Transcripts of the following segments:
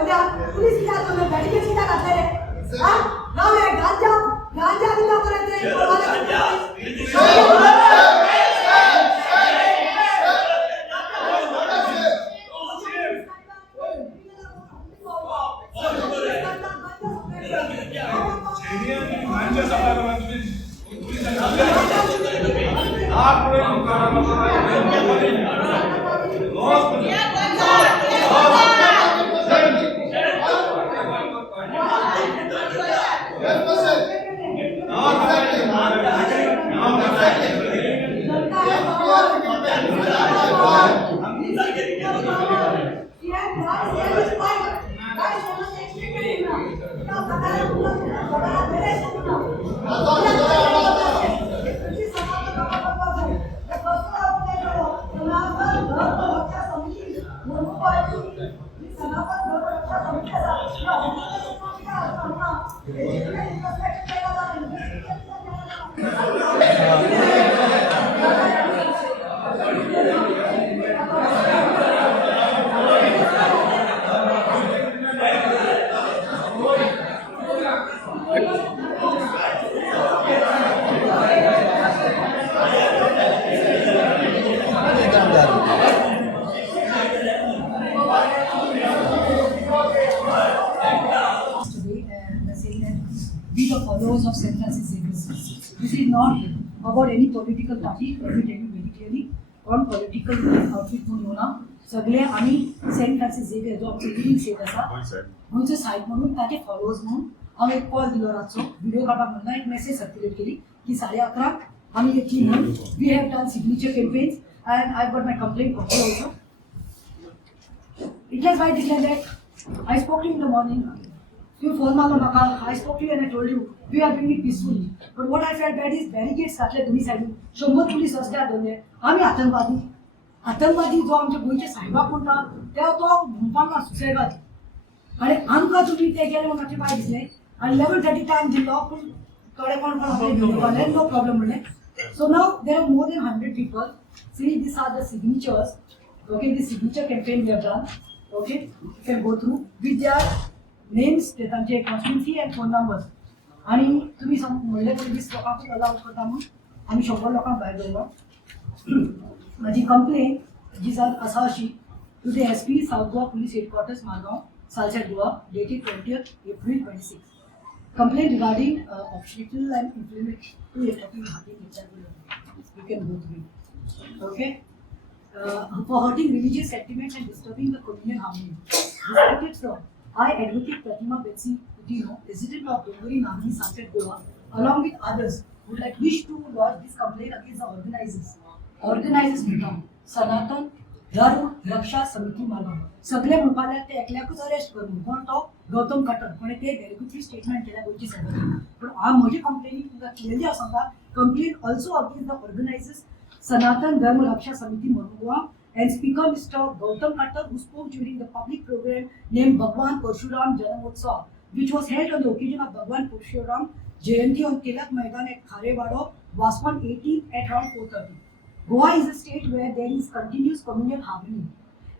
Police क्या तुम्हें बैठ के सीधा करते हैं हां गांव में गांजा दिला करते हैं be the followers of St. Francis Xavier. This is not about any political party. Let me tell you very clearly. On political outfit म्हणून होना सगळे आम्ही सेंट फ्रान्सिस झेवियर जो आमचे लिडिंग सेट आसा गोंयचो सायट म्हणून ताचे फॉलोअर्स म्हणून हांव एक कॉल दिलो रातचो व्हिडिओ काडपाक म्हणून एक मेसेज सर्क्युलेट केली की 11:30 आम्ही येतली म्हणून we have done signature campaigns and I've got my complaint copy also. It was by declared that I spoke to you in the morning. You phone malo maka. I spoke to you and I told you we are doing it peacefully. But what I felt bad is barricades घातले दोन्ही साइडीन 100 police असल्या दोन्ही आम्ही आतंकवादी जो आमच्या गोंयचे साहेबाक म्हणटा तेव्हा तो म्हणपाक ना सुसेगाद आणि आमकां तुम्ही ते गेले म्हणून मातशें पांय दिसले आणि 11:30 टायम दिलो पूण थोडे कोण आपले घेवले नो प्रॉब्लेम म्हणले. So now there are more than 100 people. See, these are the signatures. Okay, the signature campaign we have done. Okay, you can go through with their names, त्यांचे constituency and phone numbers. आणि तुम्ही म्हणले की 20 लोकांक allowed करता म्हणून आम्ही 100 लोकांक भायर दवरलो. माझी कंप्लेंट जी आसा अशी to the SP south Goa police headquarters Margao Salcete Goa dated 20th April 26. Complaint regarding obstacle and implement to effective hunting. You can go through it. Okay. For hurting religious sentiments and disturbing the communal harmony. Respected sir, I advocate Pratima Betsy Udino, resident of Dongori Nami, Sunset Goa, along with others, would like wish to lodge this complaint against the organizers. Organizers become Sanatan धर्म रक्षा समिती मारगांव सगळे म्हणपाले ते एकल्याकूच arrest करून कोण तो Gautam cutter कोणी ते डेलिगेटरी statement केल्या गोंयची सायबान पण हांव म्हजी कंप्लेनी तुमकां क्लियरली हांव सांगता complaint also against the organisers Sanatan Dharma Raksha समिती Margao and speaker Mr. Gautam Khattar who spoke during the public program named Bhagwan Parshuram Janamotsav which was held on the occasion of Bhagwan Parshuram Jayanti on Tilak Maidan at Kharewado Waspan 18 at around 4:30. Goa is a state where there is continuous communal harmony.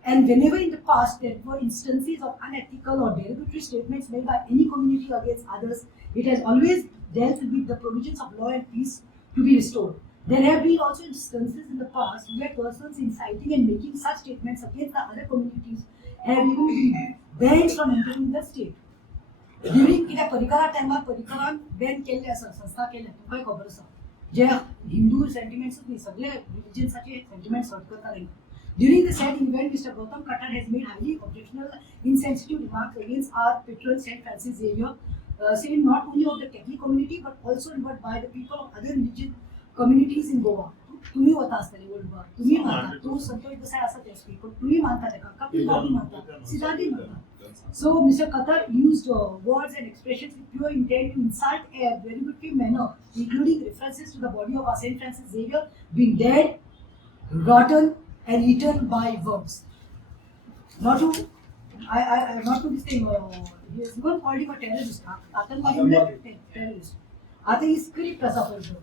And whenever in the past there were instances of unethical or derogatory statements made by any community against others, it has always dealt with the provisions of law and peace to be restored. There have been also instances in the past where persons inciting and making such statements against the other communities have even been banned from entering the state. During the Parikara time, Parikaran ban केले असं संस्था केले तुमकां खबर आसा जे Hindu sentiments नाही सगळे रिलिजनसाठी sentiments hurt करता तांकां. During the said event, Mr. Gautam Khattar has made highly objectionable, insensitive remarks against our patron St. Francis Xavier, saying not only of the Catholic community but also referred by the people of other religious communities in Goa. तुम्ही होता असताना वर्ल्डवर तुम्ही मानता तो संतोष देसाई असा ते speak पण तुम्ही मानता ते का तुम्ही मानता सिद्धार्थी मानता. So Mr. Khattar used words and expressions with pure intent to insult a derogatory manner, including references to the body of our St. Francis Xavier being dead, rotten, and eaten by worms. Not to this thing. He has even called him a terrorist. Atanwadi terrorist. I think he's script as a person.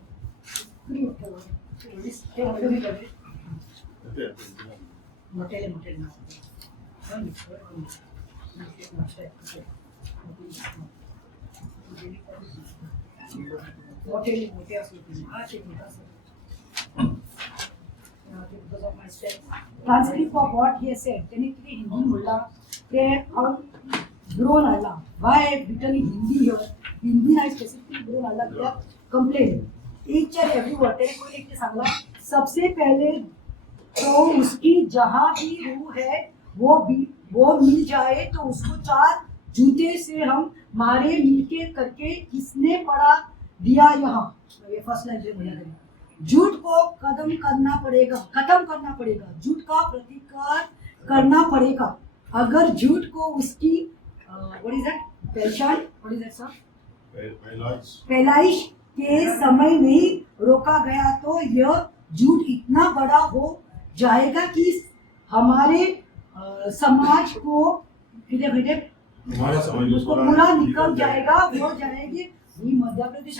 मोठे असले तरी because of my strength. Translate for what he has said. त्यांनी किती हिंदी बोलला ते grown आला. Why written in Hindi here? Hindi नाही specifically grown आला किया complain. Each and every word तेरे कोई एक सांगला. सबसे पहले तो उसकी जहाँ भी रूह है वो मिल जाए तो उसको 4 जूते से हम मारे मिलके करके किसने पढ़ा दिया यहाँ. ये फर्स्ट लाइन से बोला गया. झूठ को खत्म करना पड़ेगा. झूठ का प्रतिकार करना पड़ेगा. अगर झूठ को उसकी व्हाट इज दैट पहचान व्हाट इज दैट सर पैलाइश के समय नहीं रोका गया तो यह झूठ इतना बड़ा हो जाएगा कि हमारे समाज को उसको पूरा निकल जाएगा हो जाएगी. मध्य प्रदेश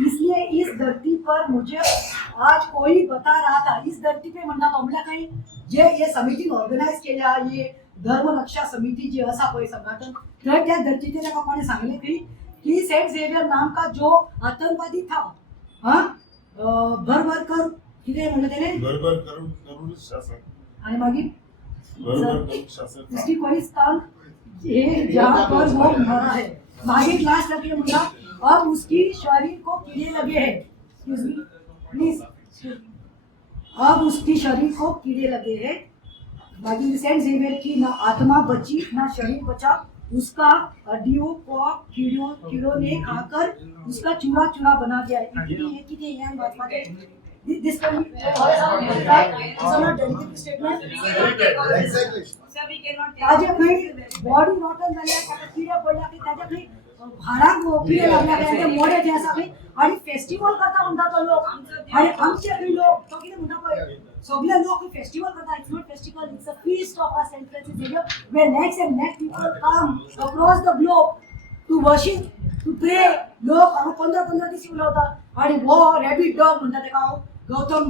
इसलिए इस धरती पर मुझे आज कोई बता रहा था इस धरती पे म्हणला कमला काही जे ये समिती ऑर्गनाइज केल्या ये धर्म रक्षा समिती जे असा कोई संघटन तर त्या धरतीचे लोकांनी सांगले की सेंट झेवियर नाम का जो आतंकवादी था भर कर किती म्हणलं त्याने भर करून शासन आणि मागे शासन कोई स्थान ये जहाँ पर वो मरा है मागे क्लास लगे मुझा अब उसकी शरीर को कीड़े लगे हैं. Excuse me please. अब उसकी शरीर को कीड़े लगे हैं. बाकी सेंट झेवियर की ना आत्मा बची ना शरीर बचा. उसका हड्डियों को कीड़ों ने खाकर उसका चूरा चूरा बना दिया. किती यान बात पाते this can be not deliberate statement. Exactly. त्याच्या काही बॉडी रॉटन झाल्या त्याला किडे पडल्या की त्याच्या काही हाडांक किडे लागल्या त्या मोडे जे असा काही आणि फेस्टिवल करता म्हणता तो लोक आणि आमचे काही लोक तो किती म्हणता पळय सगळे लोक फेस्टिवल करता. It's not festival it's a feast of our saint Francis Xavier where next and next people come across the globe to worship to pray. लोक 15 दिवस उलवतात आणि वो रॅबिट डॉग म्हणतात ते का Gautam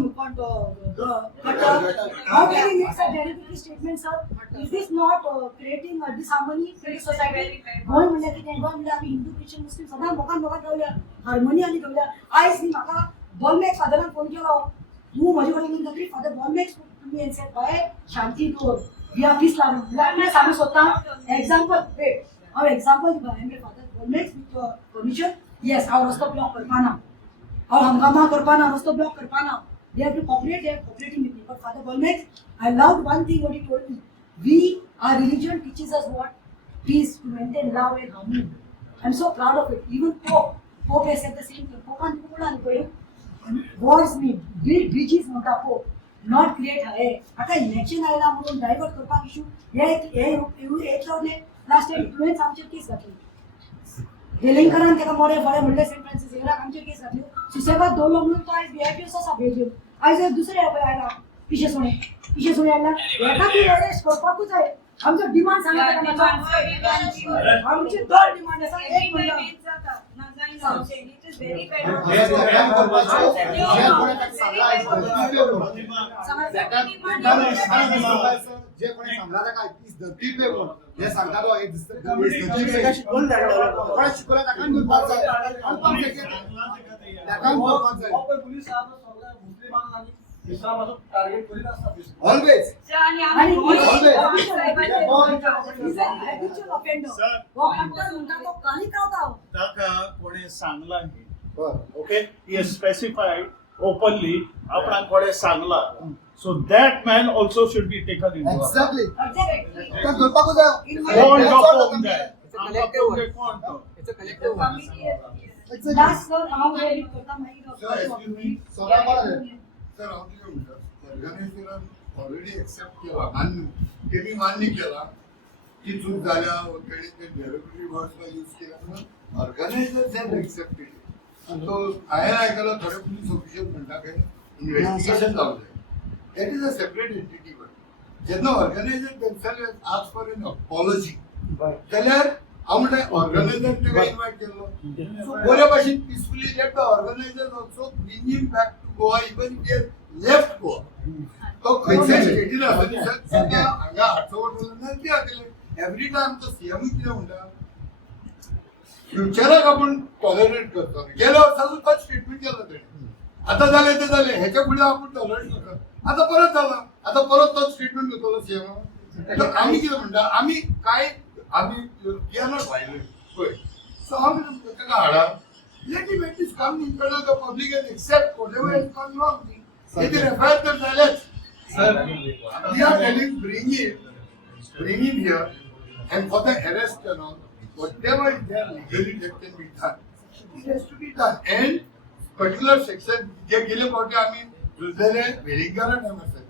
how can you make such derogatory statements, sir? Is this not creating a disharmony in the society? गोय म्हणले की गोय म्हणले आम्ही हिंदू ख्रिश्चन मुस्लिम सगळ्या लोकांना ठेवल्या हार्मोनी आली ठेवल्या. आयज मी म्हाका बॉलमॅक्स फादरान फोन केलो तू म्हजे कडेन म्हणून जातली फादर बॉलमॅक्स तुम्ही एंड सेड बाय शांती दवर वी आर पीस लावन आपल्या सांगू सोदता एग्जांपल वेट हांव एग्जांपल दिता एम फादर बॉलमॅक्स विथ परमिशन येस हांव रस्तो ब्लॉक करपाना और हंगामा करपाना रस्तो ब्लॉक करपाना. They have to cooperate. They are cooperating with me. But Father Bolmex, I loved one thing what he told me. Our religion teaches us what? Peace, to maintain love and harmony. I'm so proud of it. Even Pope has said the same thing. Pope and Pope and Pope wars me, build bridges म्हणता Pope, not create हे. आता election आयला म्हणून divert करपाक issue हे लावले last time influence आमचे case घातली. वेलिंगकरान तेका मोरे बरे म्हणले सेंट फ्रान्सिस झेवियराक आमचे केस घातली. सुसेगाद दवरलो म्हणून तो आयज VIP आसा बेल्जियम. आयज दुसरे आयला पिशे सोने आयला हेका ती अरेस्ट करपाकूच जाय. आमचो डिमांड सांगा तेका आमची दोन डिमांड आसा. एक म्हणटा जे कोणी सांगला काय इस धरती पे हे सांगता तो एक शिकवला ताका टार्गेट करीत असतात ऑलवेज कोणी Sangla okay he specified openly आपण कोणी Sangla so that man also should be taken into exactly तर Exactly. कोण It's a collective one. Last sir, how will you put the sir organization already accept केला त्यांनी मान्य केला की चूक झाल्या त्यांनी ते डेरोगेटरी वर्ड्सला यूज केला म्हणून ऑर्गनायझर्स हॅव एक्सेप्टेड तो हायर ऐकायला थोडे पोलीस ऑफिशियल म्हणटा काय इन्व्हेस्टिगेशन जावं that is a separate entity but जेन्ना organiser themselves ask for an apology जाल्यार हांव म्हणटा ऑर्गनायझर तेका इन्वायट केल्लो सो बरे भाशेन peacefully let the organisers also bring him back to Goa even they left Goa तो खंयच्या स्टेटीन आसा सद्या हांगा हाडचो वटलो ना ते एव्हरी टाइम तो सीएम कितें म्हणटा फ्युचराक आपण टॉलरेट करतो. गेल्या वर्साचो तोच स्टेटमेंट केला तेणे. आता झाले ते झाले, ह्याच्या पुढे आपण टॉलरेट करतो. आता परत झाला, आता परत तोच स्टेटमेंट करतो सीएम. आम्ही कितें म्हणटा, आम्ही वी आर नॉट व्हायलंट पळय. सो आम्ही ताका हाडा, let him at least come in front of the public and accept whatever has gone wrong. It is FIR तर झालेच. We are telling bring it here and for the arrest and all, whatever is there legally that can be done. It has to be done. And particular section जे गेले फावटी आम्ही जुळलेले वेलिंगरा time आसता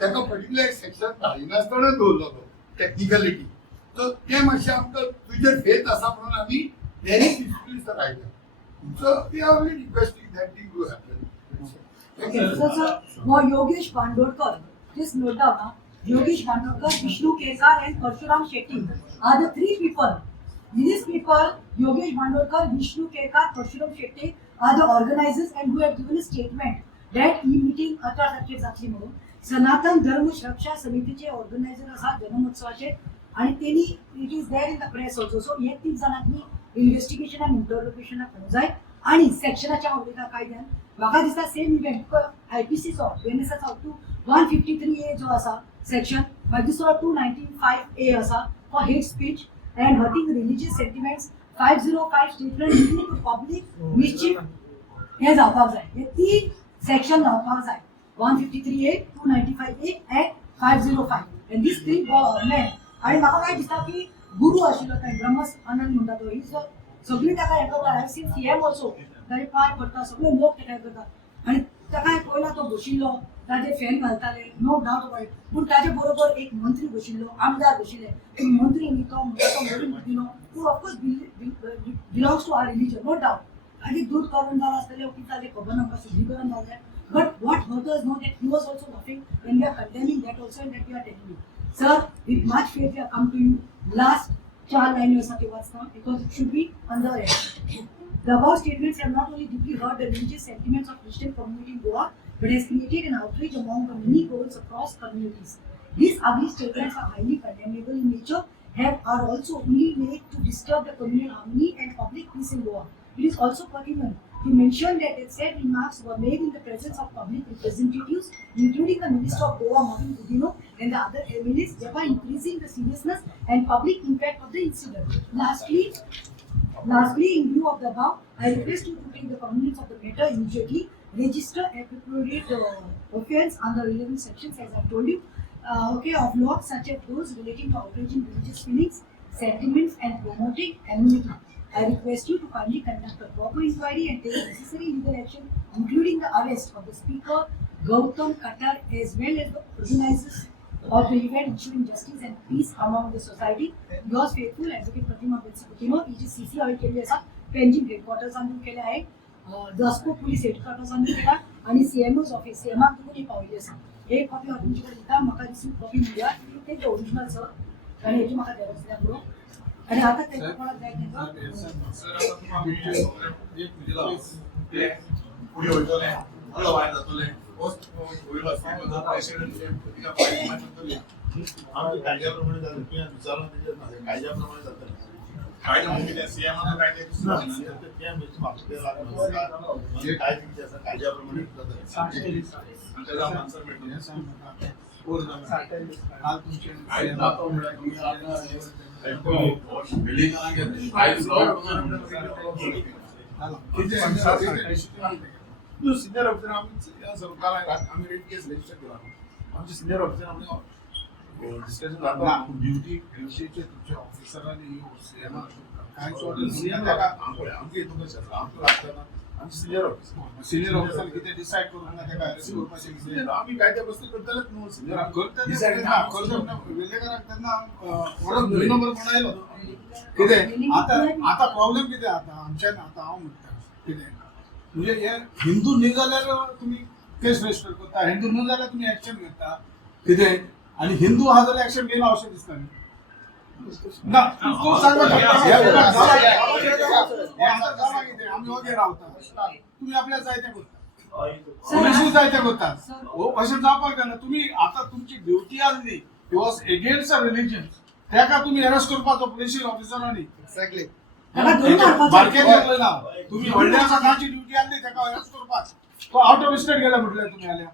ताका particular एक section धाडिनासतना दवरलो technicality. सो ते मातशें आमकां तुजेर फेथ आसा म्हणून आमी व्हेरी पिसफुली रायता. So we are only requesting that thing to happen. Okay, so Yogesh Bandodkar, just note down, Yogesh Bandodkar, Vishnu Kekar and Parshuram Shetty are the three people. These people, Yogesh Bandodkar, Vishnu Kekar, Parshuram Shetty are the organizers and who have given a statement that e-meeting 18 तारखेक जातली म्हणून. सनातन धर्म सुरक्षा समितीचे organiser आसा जनमहोत्सवाचे आणि त्यांनी it is there in the press also. So हे 3 जाणांनी इन्व्हेस्टिगेशन आणि इंटरोगेशनाक करूं जाय आणि सेक्शनाच्या उलयता कायद्यान म्हाका दिसता सेम इव्हेंट आयपीसीचो बेनेसाचो टू 153A जो आसा सेक्शन मागीर दुसरो 295A आसा for hate speech and hurting religious sentiments 505 statement leading to public mischief हे जावपाक जाय. हे 3 सेक्शन जावपाक जाय 153A 295A and 505 and these 3 men. आणि म्हाका काय दिसता की गुरु आशिल्लो थंय ब्रह्मस आनंद म्हणटा तो ही सगळी ताका हें करता. हांव सीन सीएम ऑल्सो ताजे पांय पडटा सगळे लोक ताका हें करता आनी ताका पयला तो बशिल्लो ताजे फॅन घालताले नो डावट अबाउट इट. पूण ताजे बरोबर एक मंत्री बशिल्लो आमदार बशिल्ले एक मंत्री न्ही तो म्हणटा तो मोदी मुद्दिनो who of course belongs to our religion no doubt. आनी दूध करून जालां आसतलें कितें जालें खबर ना आमकां शुद्धीकरण जालें. But what hurters know that he was also nothing when we are condemning that also and that we are telling you sir with much faith we are come to you. Last 4 lines because it should be on the end. The above statements have not only deeply hurt the religious sentiments of Christian community in Goa, but has created an outrage among the many Goans across communities. These ugly statements are highly condemnable in nature, are also only made to disturb the communal harmony and public peace in Goa. It is also pertinent to mention that said remarks were made in the presence of public representatives, including the Minister of Goa, Marvin Gudino, and the other MLAs, thereby increasing the seriousness and public impact of the incident. Lastly, in view of the above, I request you to take the cognizance of the matter immediately, register appropriate offence under relevant sections, as I have told you, of laws such as those relating to outraging religious feelings, sentiments, and promoting anonymity. I request you to kindly conduct a proper inquiry and take necessary legal action, including the arrest of the speaker, Gautam Khattar, as well as the organizers of the event, ensuring justice and peace among the society. Yours faithful, Advocate Pratima Betsaputino, EGCC हवे केली आसा, पेंजिंग headquarters आमी केले आहे, दसको police headquarters आमी केला आणि CMOs office सीएमाक दोन्ही पावले आसा. एक कॉपी हांव तुमचे कडेन दिता, म्हाका रिसीव कॉपी मेळ्ळ्या ते ओरिजिनल सर आणि हेची म्हाका झेरॉक्स द्या पुरो. आणि आता तेका कोणाक जाय तेका पुढे वयतले हलो भायर जातले पोस्ट वयलो आसता प्रेसिडेंट आमच्या कायद्याप्रमाणे जाता. तुवें विचारलं तेजेर कायद्याप्रमाणे जाता. कायदे म्हणजे कितें सीएमान कायदे ते म्हाका लागू कायदे कितें आसा कायद्याप्रमाणे जाता आनी तेजा आन्सर मेळटलो. काल तुमचे सिनियर ऑफिसर आम्ही रेट केस रजिस्टर केला. आमचे सिनियर ऑफिसर आम्ही डिस्कशन करता ड्युटी विषयीचे तुमच्या ऑफिसरांनी काय सीएम आमचे हितून कशें आसता आमकां लागतना आमचे सिनियर ऑफिसर कितें डिसायड करून ताका रिसीव करपाचें आमी कायद्या बसती करतलेच न्हू. सिनियर करता वेलेकाराक तेन्ना ऑर्डर 2 नंबर कोण आयलो कितें आता प्रॉब्लेम कितें आता आमच्यान आता हांव म्हणटा कितें म्हणजे हे हिंदू न्ही जाल्यार तुमी केस रजिस्टर करता, हिंदू न्हू जाल्यार तुमी एक्शन घेता कितें आणि हिंदू हा जाल्यार एक्शन घेना अशें दिसता न्ही. ना तूं सांग आमी ओगे रावता तुम्ही आपल्या जाय तें करता पोलिसूय जाय तें करता अशें जावपाक जायना. तुमी आतां तुमची ड्युटी आसली he was against a religion तेका तुम्ही अरेस्ट करपाचो पुलिस ऑफिसरांनी एक्झॅक्टली ताका धरून हाडपाचो. मार्केट गेलो ना तुम्ही व्हडल्या सकाळची ड्युटी आणली तेका अरेस्ट करपाक तो आउट ऑफ स्टेट गेला म्हटले तुम्ही आल्या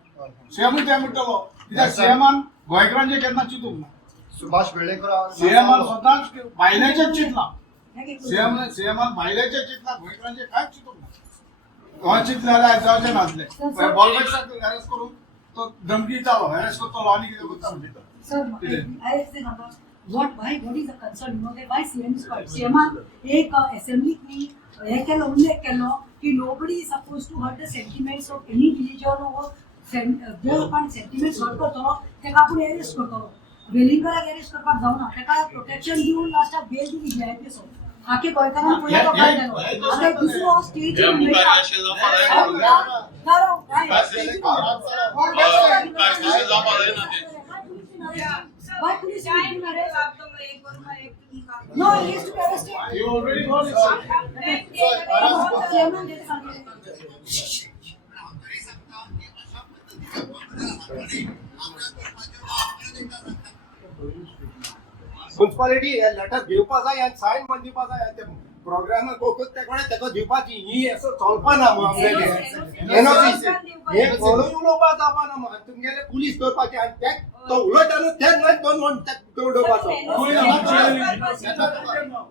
सीएमूय ते म्हणटलो कित्याक सीएमान गोंयकारांचे केन्ना चिंतूंक ना सुभाष वेळेकर सीएमान स्वताच भायल्याचेच चिंतला हे की- सीएमान भायल्याचे चिंतला गोंयकारांचे कांयच चिंतूंक ना गोंय चिंतले जाल्यार जावचे नासले बॉलबॅक्साक अरेस्ट करून तो धमकी दितालो अरेस्ट करतलो आनी कितें करता म्हणजे Sir, I explain about what is the concern, why CM is called. CM एक assembly की हे केलो उल्लेख केलो की nobody is supposed to hurt the sentiments of any religion or जो आपण sentiments hurt करतलो तेका आपण अरेस्ट करतलो. वेलिंगराक अरेस्ट करपाक जावना तेका प्रोटेक्शन दिवन लास्टाक बेल दिली VIP सो आखे गोंयकारांक पयलो तो काय केलो आता दुसरो stage Why police didn't arrest? No, he is to be arrested. You already know this. Chairman did something. Municipality हे लेटर दिवपा जाय आनी सायन मारून दिवपा जाय आनी ते प्रोग्रामाक कोकूच ते कोणे तेका दिवपाची ही असो चलपाना न्हू आमगेले एनओसी हे कोणूय उलोवपा जावपाना न्हू आनी तुमगेले पुलीस दवरपाचे आनी ते तो उलयता न्हू तेच न्हू दोन म्हण ते दवरपाचो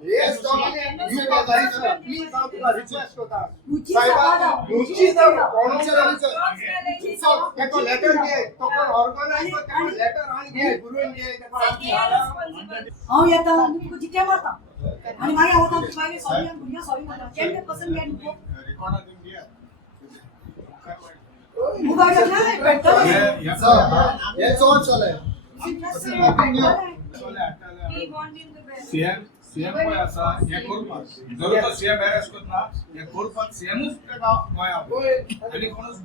हे स्टॉप दिवपा जाय सर प्लीज हांव तुका रिक्वेस्ट करता सायबा नुची जावन कोणाचे तेको लेटर घे तो कोण ऑर्गनायज तेको लेटर आनी घे गुरुन घे तेको हांव येता आनी तुका जिते मारता आनी मागीर हांव वता बायले सॉरी आनी भुरग्यां सॉरी म्हणटा केन्ना पर्सन गेट नको रेकॉर्डार दिवन दिया मोबायल घातला पेट्रोल हे चोर चले सीएम पळय आसा हे करपाक जर तो सीएम अरेस्ट करता हे करपाक सीएमूच तेका गोंया आनी कोणूच